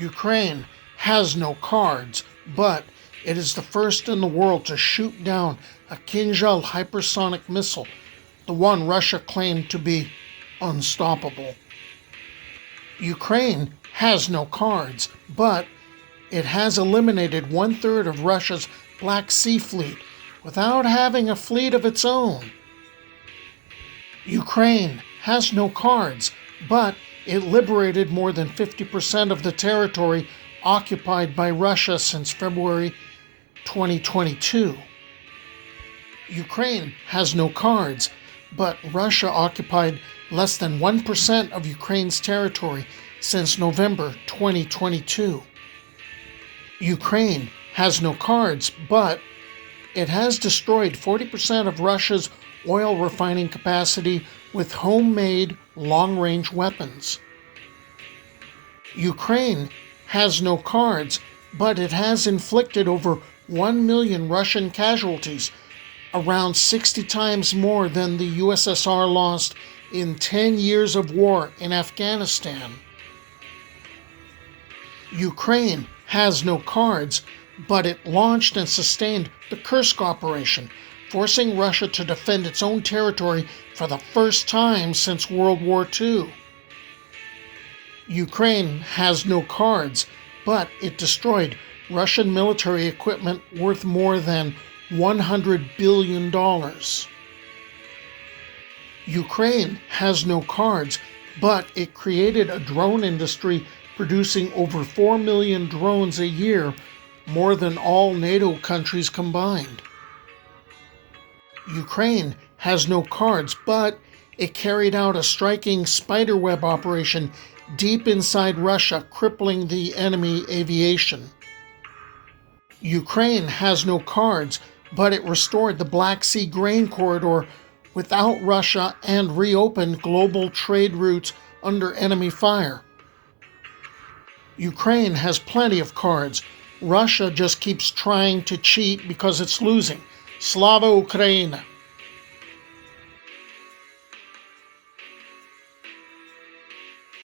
Ukraine has no cards, but it is the first in the world to shoot down a Kinzhal hypersonic missile, the one Russia claimed to be unstoppable. Ukraine has no cards, but it has eliminated one-third of Russia's Black Sea Fleet without having a fleet of its own. Ukraine has no cards, but it liberated more than 50% of the territory occupied by Russia since February 2022. Ukraine has no cards, but Russia occupied less than 1% of Ukraine's territory since November 2022. Ukraine has no cards, but it has destroyed 40% of Russia's oil refining capacity with homemade long-range weapons. Ukraine has no cards, but it has inflicted over 1 million Russian casualties, around 60 times more than the USSR lost in 10 years of war in Afghanistan. Ukraine has no cards, but it launched and sustained the Kursk operation, forcing Russia to defend its own territory for the first time since World War II. Ukraine has no cards, but it destroyed Russian military equipment worth more than $100 billion. Ukraine has no cards, but it created a drone industry producing over 4 million drones a year, more than all NATO countries combined. Ukraine has no cards, but it carried out a striking spiderweb operation deep inside Russia, crippling the enemy aviation. Ukraine has no cards, but it restored the Black Sea grain corridor without Russia and reopened global trade routes under enemy fire. Ukraine has plenty of cards. Russia just keeps trying to cheat because it's losing. Slava Ukraina!